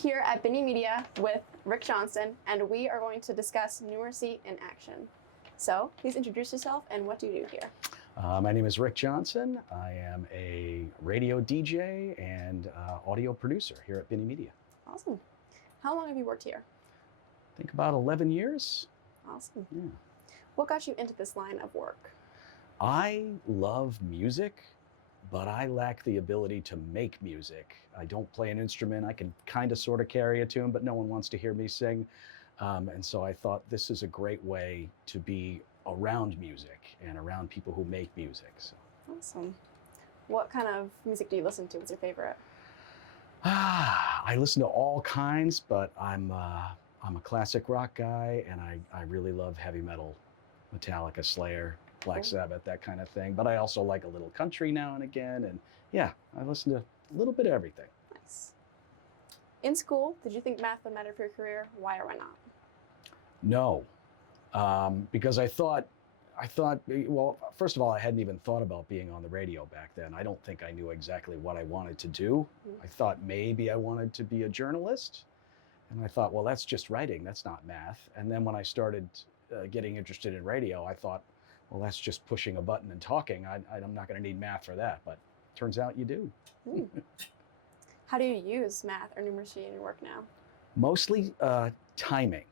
here at Binney Media with Rick Johnson, and we are going to discuss numeracy in action. So please introduce yourself and what do you do here? My name is Rick Johnson. I am a radio DJ and audio producer here at Binney Media. Awesome. How long have you worked here? I think about 11 years. Awesome. Yeah. What got you into this line of work? I love music, but I lack the ability to make music. I don't play an instrument. I can kind of sort of carry a tune, but no one wants to hear me sing. And so I thought this is a great way to be around music and around people who make music. So. Awesome. What kind of music do you listen to? What's your favorite? I listen to all kinds, but I'm a classic rock guy, and I really love heavy metal, Metallica, Slayer, Black Sabbath, that kind of thing. But I also like a little country now and again, and yeah, I listen to a little bit of everything. Nice. In school, did you think math would matter for your career? Why or why not? No, because I thought, well, first of all, I hadn't even thought about being on the radio back then. I don't think I knew exactly what I wanted to do. I thought maybe I wanted to be a journalist. And I thought, well, that's just writing. That's not math. And then when I started getting interested in radio, I thought, well, that's just pushing a button and talking. I'm not going to need math for that. But turns out you do. How do you use math or numeracy in your work now? Mostly timing.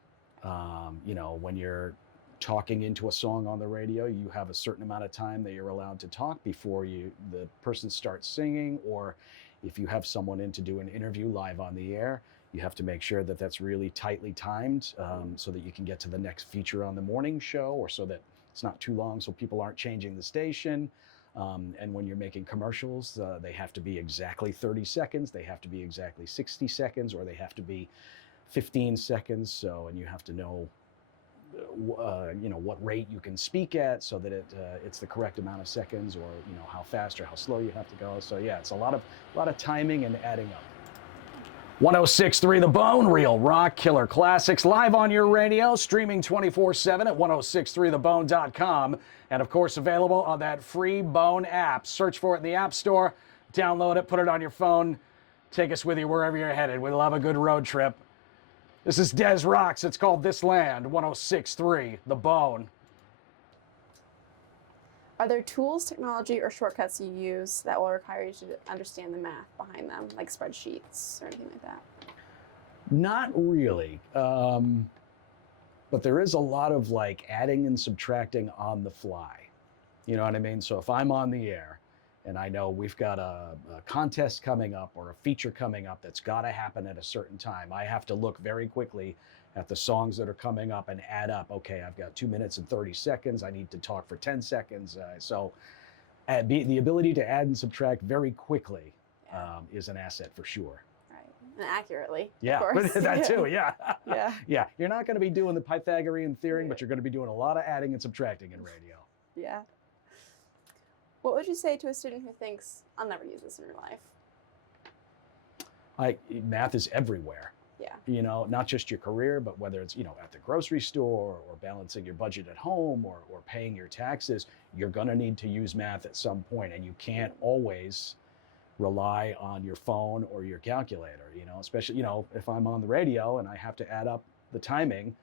You know, when you're talking into a song on the radio, you have a certain amount of time that you're allowed to talk before the person starts singing, or if you have someone in to do an interview live on the air, you have to make sure that that's really tightly timed so that you can get to the next feature on the morning show, or so that it's not too long so people aren't changing the station. And when you're making commercials, they have to be exactly 30 seconds, they have to be exactly 60 seconds, or they have to be 15 seconds. So, and you have to know, you know, what rate you can speak at so that it's the correct amount of seconds, or, you know, how fast or how slow you have to go. So yeah, it's a lot of timing and adding up. 106.3 The Bone, real rock, killer classics, live on your radio, streaming 24/7 at 1063thebone.com, and of course available on that free Bone app. Search for it in the App Store, download it, put it on your phone, take us with you wherever you're headed. We love a good road trip. This is Des Rocks. It's called This Land, 106.3 The Bone. Are there tools, technology, or shortcuts you use that will require you to understand the math behind them, like spreadsheets or anything like that? Not really. But there is a lot of like adding and subtracting on the fly. You know what I mean? So if I'm on the air and I know we've got a contest coming up or a feature coming up that's got to happen at a certain time, I have to look very quickly at the songs that are coming up and add up. Okay, I've got 2 minutes and 30 seconds. I need to talk for 10 seconds. So the ability to add and subtract very quickly is an asset for sure. Right, and accurately. Yeah, of course. that too, yeah. Yeah. Yeah, you're not going to be doing the Pythagorean theorem, but you're going to be doing a lot of adding and subtracting in radio. Yeah. What would you say to a student who thinks, I'll never use this in real life? Math is everywhere. Yeah. You know, not just your career, but whether it's, you know, at the grocery store or balancing your budget at home or paying your taxes, you're going to need to use math at some point, and you can't always rely on your phone or your calculator, you know, especially, you know, if I'm on the radio and I have to add up the timing,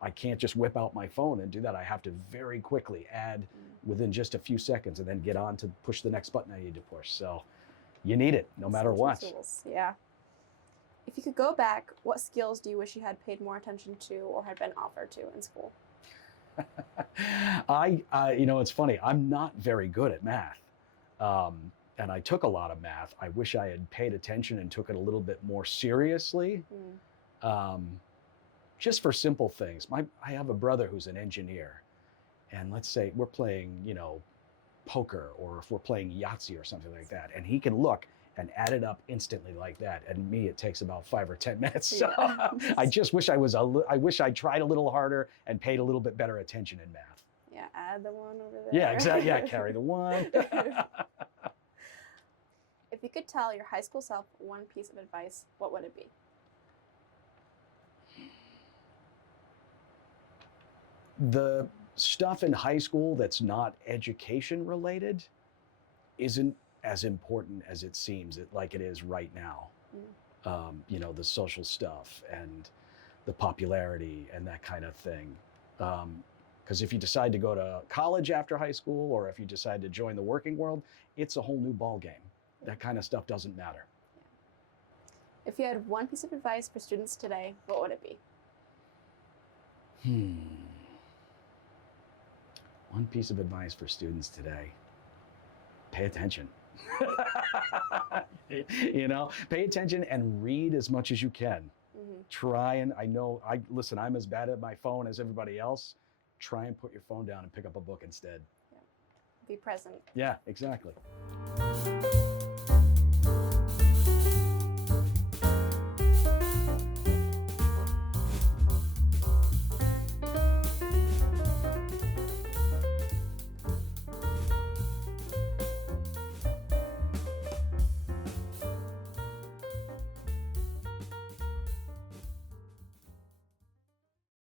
I can't just whip out my phone and do that. I have to very quickly add within just a few seconds and then get on to push the next button I need to push. So you need it no matter what. Tools. Yeah. If you could go back, what skills do you wish you had paid more attention to or had been offered to in school? You know, it's funny. I'm not very good at math. And I took a lot of math. I wish I had paid attention and took it a little bit more seriously. Just for simple things. I have a brother who's an engineer. And let's say we're playing, you know, poker, or if we're playing Yahtzee or something like that, and he can look and add it up instantly like that. And me, it takes about 5 or 10 minutes. So I just wish I wish I tried a little harder and paid a little bit better attention in math. Yeah, add the one over there. Yeah, exactly. Yeah, carry the one. If you could tell your high school self one piece of advice, what would it be? The stuff in high school that's not education related isn't as important as it seems like it is right now. the social stuff and the popularity and that kind of thing. Because if you decide to go to college after high school, or if you decide to join the working world, it's a whole new ball game. That kind of stuff doesn't matter. If you had one piece of advice for students today, what would it be? One piece of advice for students today: pay attention. Pay attention and read as much as you can. Try, and listen, I'm as bad at my phone as everybody else. Try and put your phone down and pick up a book instead. Be present. Yeah, exactly.